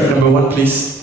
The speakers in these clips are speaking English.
Track number 1, please.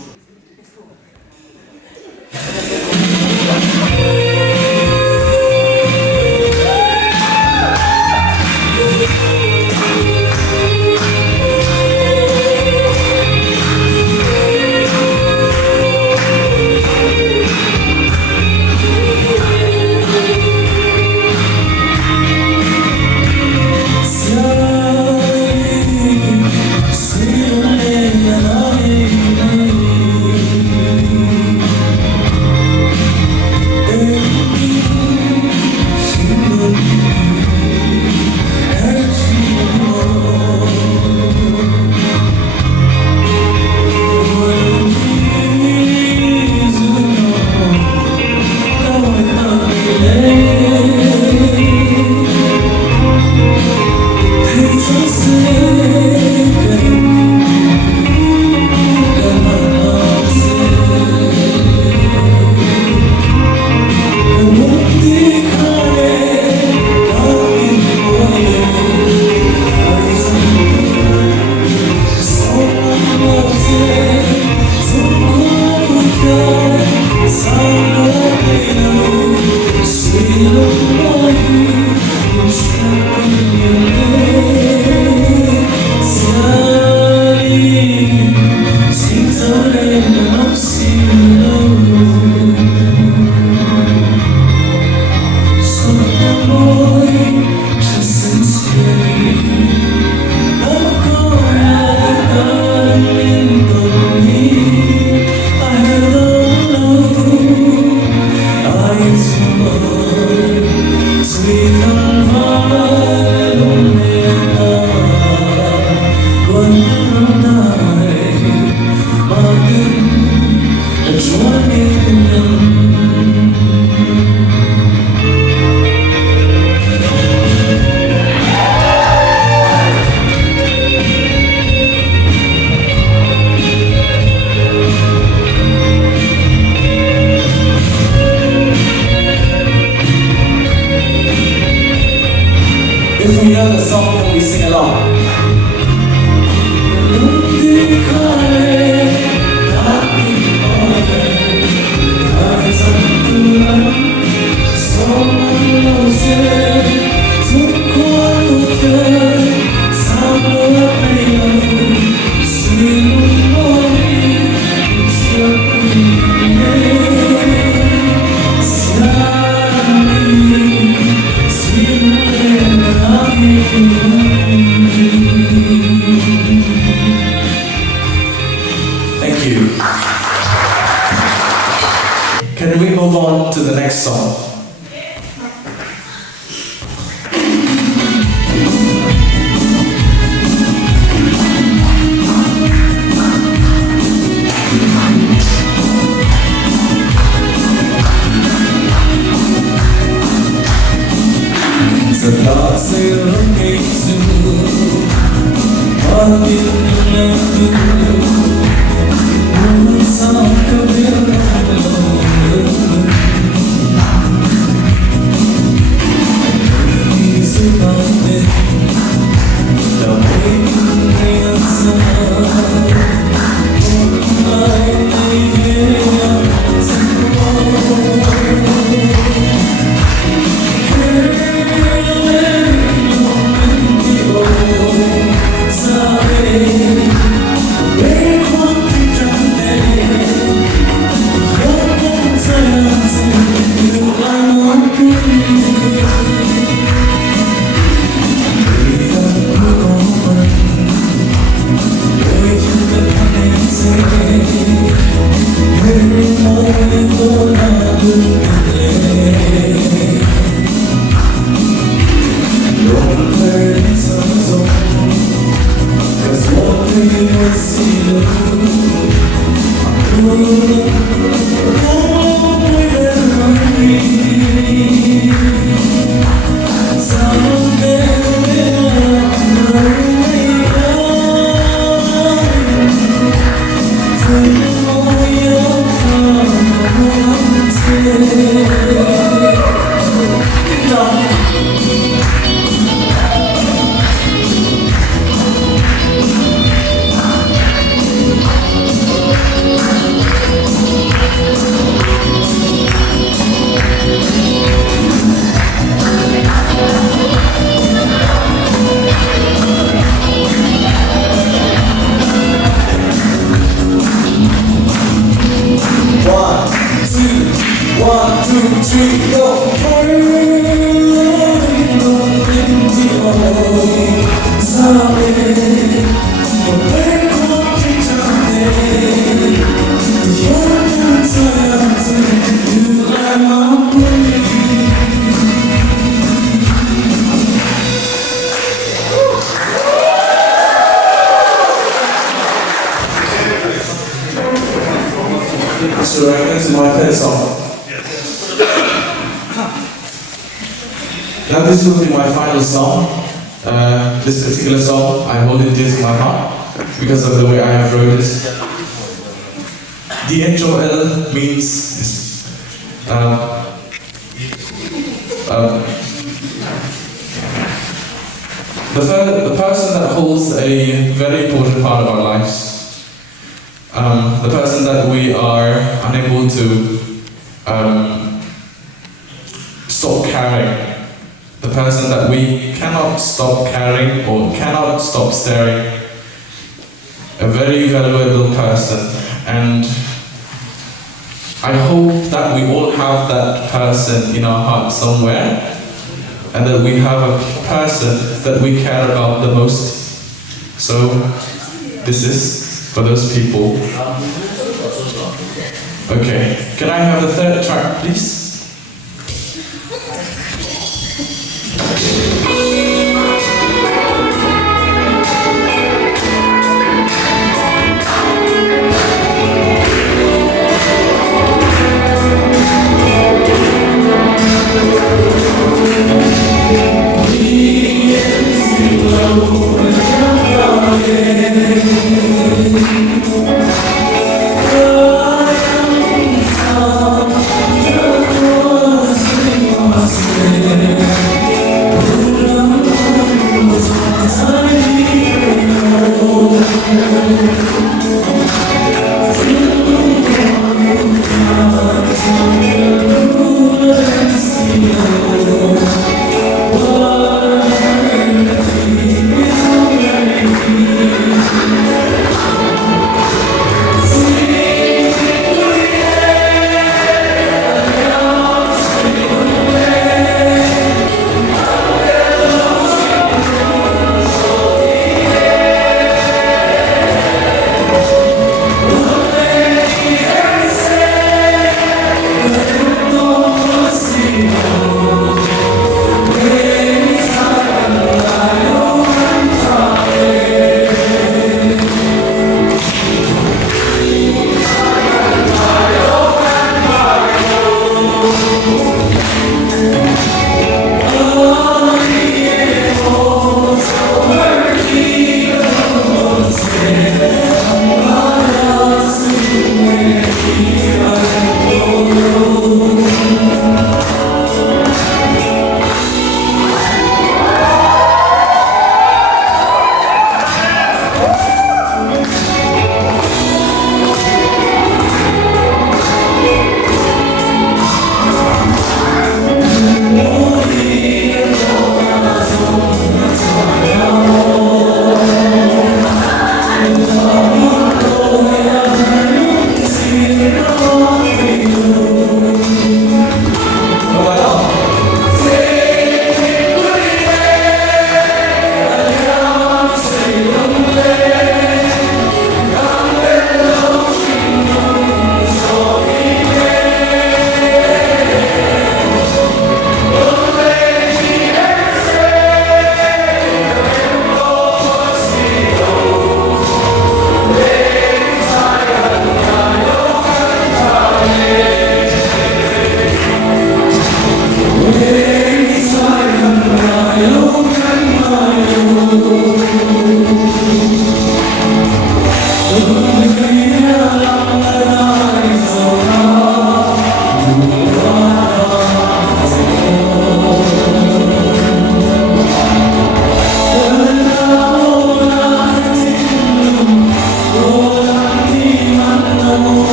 If we know the song, can we sing along? Thank you. Can we move on to the next song? three, go. So right into my third song. Now this will be my final song. This particular song, I hold it dear to my heart because of the way I have wrote it. The intro L means the person that holds a very important part of our lives. The person that we are unable to stop carrying. The person that we cannot stop carrying or cannot stop staring. A very valuable person. And I hope that we all have that person in our heart somewhere. And that we have a person that we care about the most. So, this is for those people. Okay, can I have the third track, please?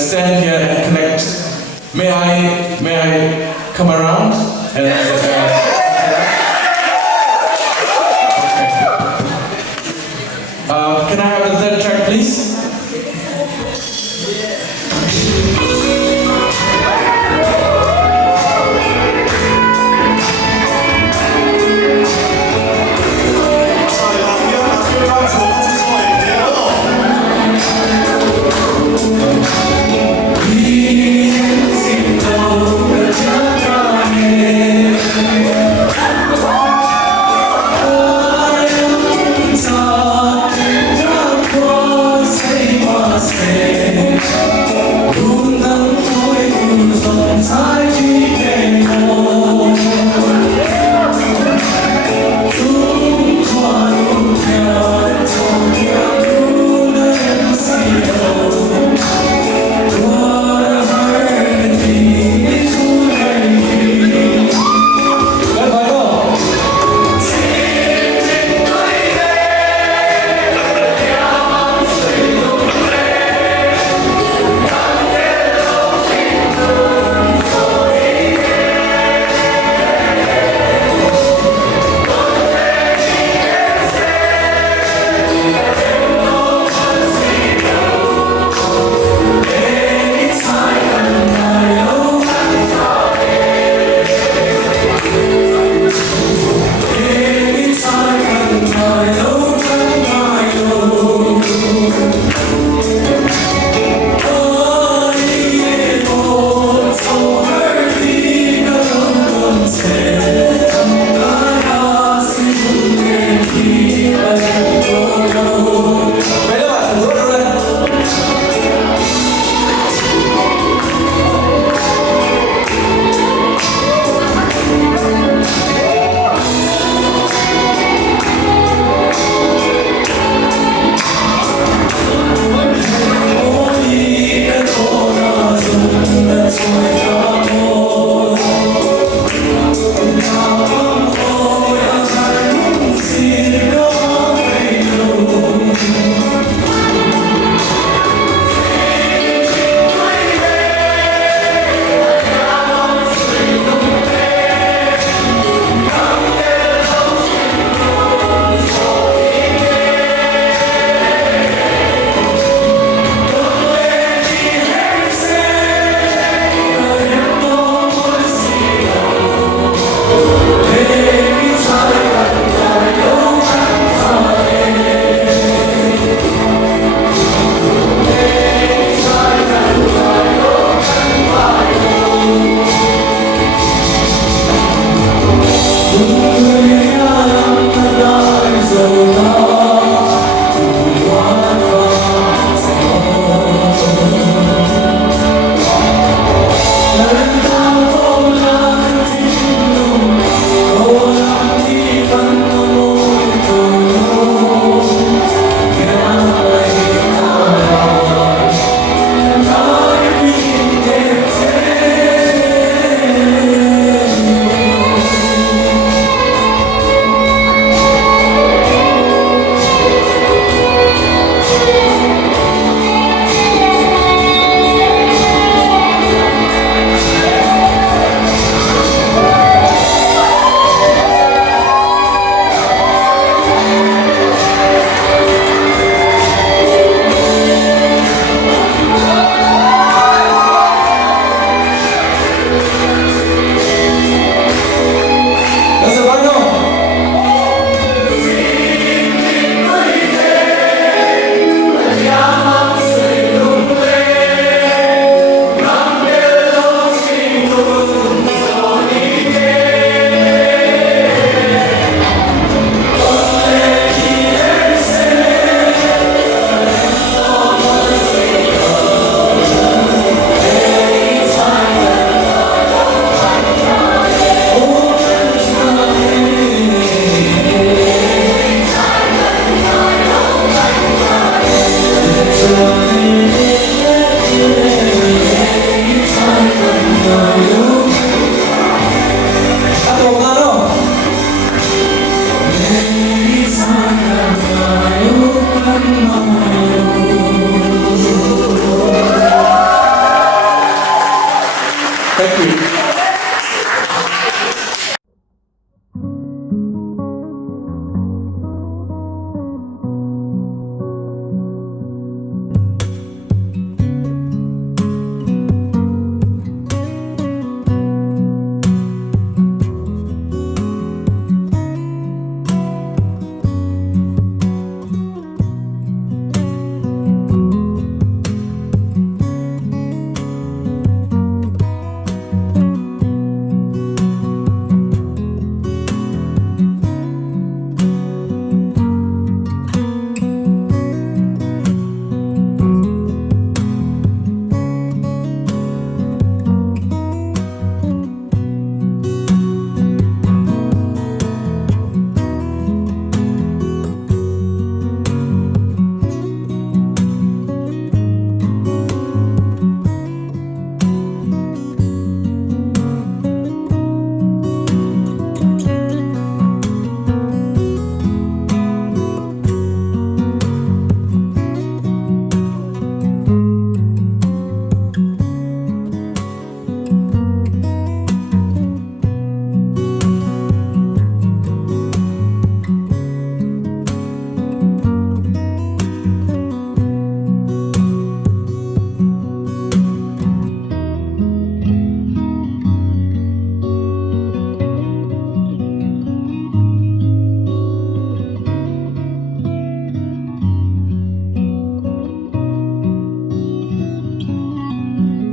stand here and connect. May I come around and can I have the third track, please? Oh Thank you.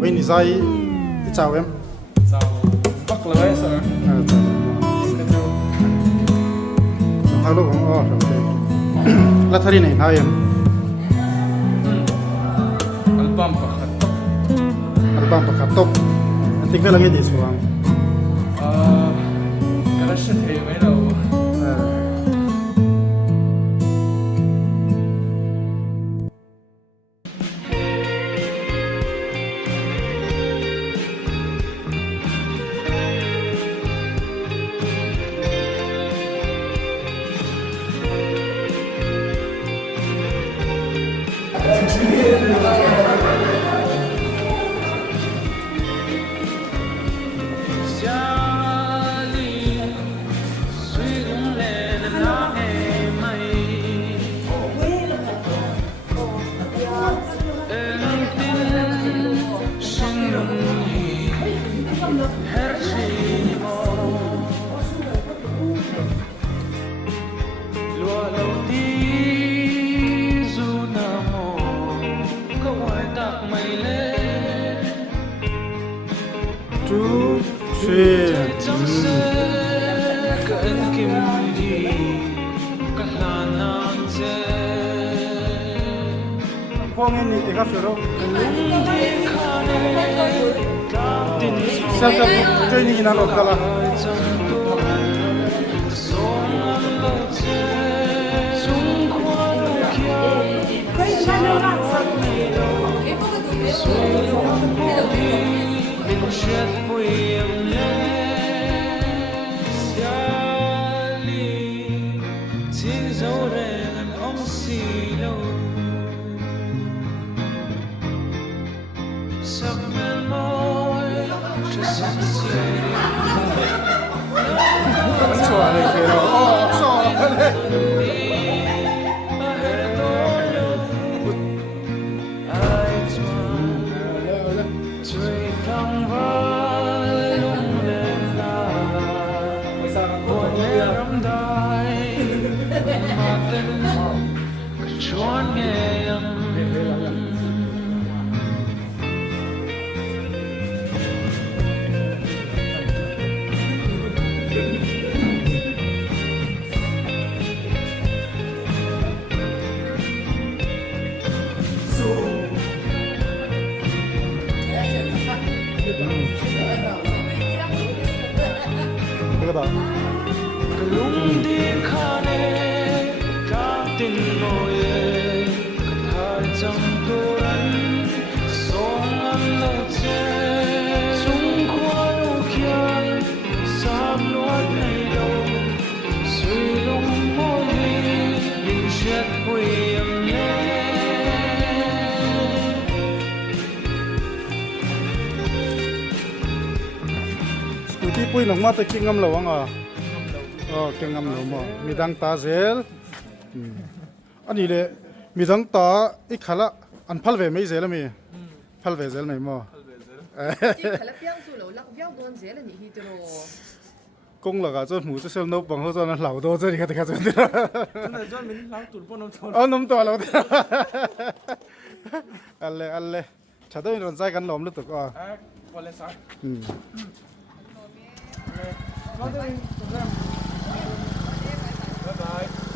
Wayne Zai, chào em. Chào Bắc Lưới sir. Chào. Hello, okay. La thari này hai em. Album pakhat. Album pakatop. Anting ka lang hindi suwang. Kala siya tayo may daw. Two, three. Phong ini tega suro. Siapa training ina lokala. tu ti pui nong ma te king ngam lo wang a king ngam lo mo mi dang ta zel ani le mi dang ta I khala an phal ve mai zel mi phal ve zel mai mo Chỉ khá là béo dù lẩu lắc béo đơn dễ là nhị hi tơ rồi. công là cái mu se sel no bang ho zo na lau do je ni ka te ka zo Chúng ta cho mình lao tụt bọn nó cho. nom to lo alle cha do ron zai kan lom lu tu ko À, qua lên sao? อืม Lao tới đi, tụi em. Bye bye.